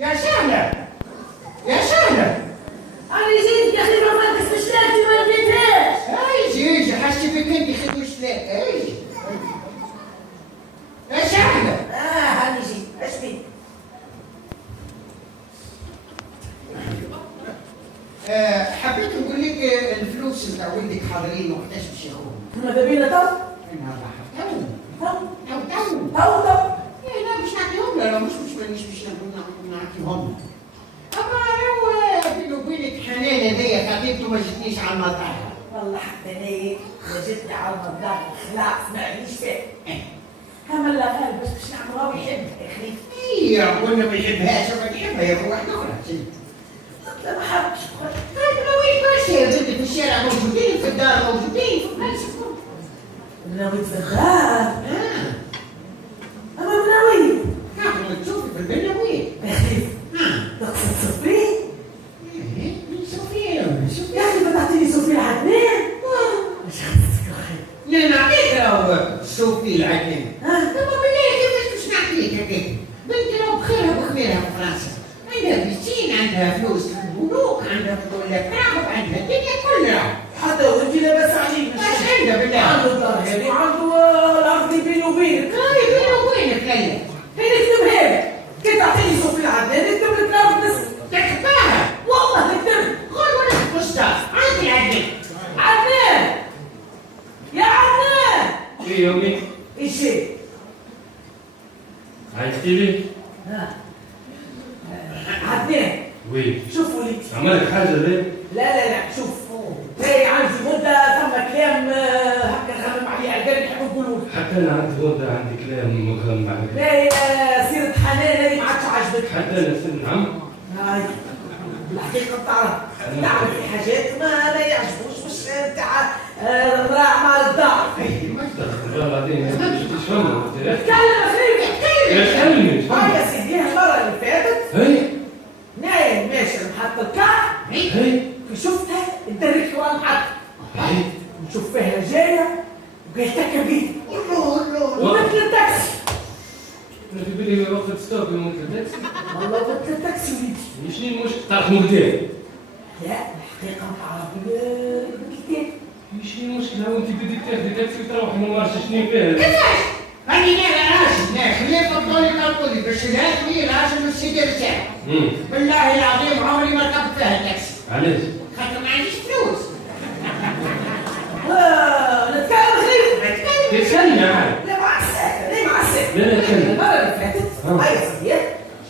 يا سهلة يا سهلة. أنا جيت يا أخي ما فاتش مشلاتي ما لقيتهاش. ايجي حسي بك انت خدي مشلاك ايجي. يا سهلة. هاني جيت اش بيك؟ حبيت نقول لك الفلوس نتاع ولدك حاضرين وقتاش باش ياخذهم؟ ماذا بينا تو؟ انا راح تو لا باش نعطيهم لا مش مانيش باش نعطيهم. اما لو بيني وبينك حنان هذيا خطيبته ما جتنيش على المطار. والله حتى انا ما جتني على المطار خلاص ما عنديش فيه. هم الله غالب باش نعملوها ويحبها يا خليل. اي قلنا ما يحبهاش وما تحبها يا واحدة أخرى. لا ما حبش. طيب لو برشا يا بنتي في الشارع موجودين في الدار موجودين في بلايص الكل. بناوي في الدار؟ أما بناوي. نعم تشوفي في البنا وين؟ تقصد صفين؟ من صوفيا يا أخي فتحتيلي صوفي العدنان؟ مش خلصتك الخير. لا نعطيك راهو صوفي العدنان. ها؟ طب بالله كيفاش باش نعطيك هكاك؟ بنتي راهو بخيرها بخيرها في فرنسا. عندها بيسين عندها فلوس في البنوك عندها ولا ترعب عندها الدنيا كلها. حتى وانت لاباس عليك. اش عندها بالله؟ عنده الدار هذه وعنده الأرض بيني وبينك. هاي بيني وبينك ليلى. هي نكتبها لك. كي تعطيني صوفي العدنان نكتب لك رابط اسمك. تكتبها. والله نكتب. قول ولا أستاذ عندي العدنان. عدنان يا عدنان. ايه يومي؟ ايش هي؟ عرفتي لي؟ ها عدنان وي شوف وليدي. عملك حاجة ليه؟ لا شوف هي عندي مدة ثم كلام هكا غمم عليه على القلب يحبوا يقولوا لي. حتى أنا عندي وضع عندي كلام مغمى عليك. لا يا سيرة حنان هذه ما عادش عجبتك. حتى أنا سن عم. هاي الحقيقة تعرف في حاجات ما يعجبوش مش تاع راح مع الدار. ما تدخل والله العظيم ما تفهموا. اتكلم اخي اتكلم. هاي يا سيدي المرة اللي فاتت هي نايم ماشي محط الكعب هي شفتها الدريك ورا المحط هي نشوف فيها جاية وقالت لك بيه ومثل التاكسي. أنا في بالي وقت ستوب يوم التاكسي. والله مثل التاكسي وليدي. شنو المشكل؟ تعرف مقدام؟ لا الحقيقة ما تعرف بالكتاب. شنو المشكلة؟ هو أنت بدك تاخذي تاكسي وتروح ما نعرفش شنو فيها. كيفاش؟ راني انا راجل لا خليه فضولي قلبولي باش يلاقي راجل والسيدي رجال. بالله العظيم عمري ما ركبت فيها التاكسي. علاش؟ خاطر ما عنديش فلوس. نتكلم خليل. تسلم عاد. لا مع السلامة ليه مع السلامة؟ لا تكلم. المرة اللي فاتت هاي صغير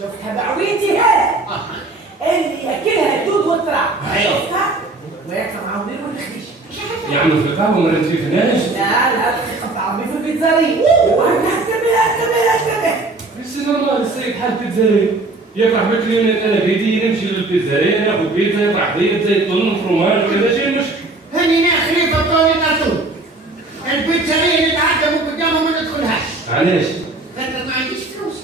شفتها بعويتي هذا اللي ياكلها الدود والتراب. شفتها وياكل معاهم ليل والخديش. يعملوا في القهوة مرات في فناش. لا الحقيقة طعمي في البيتزارية. وانا اكتبها. بس نورمال السيد حال بيتزاري يفرح بالكليونات. انا بيدي نمشي للبيتزاري ناخذ بيتزا يفرح بيض زيتون وفرماج وكذا شيء المشكل. هاني انا خليه فضولي قلبولي. البيتزارية اللي تعدى من قدامه ما ندخلهاش. علاش؟ خاطر ما عنديش فلوس.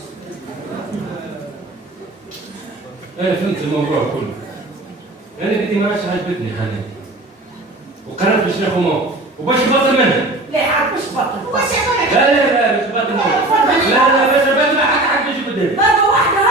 انا فهمت الموضوع كله. انا بدي ما عادش عجبتني حنان وقررت باش ناخذ موقف وباش نبطل منها. لا عاد مش بطل. وش عملك؟ لا باش نبطل منها. لا باش نبطل حتى حد يجي قدامي. ضربة واحدة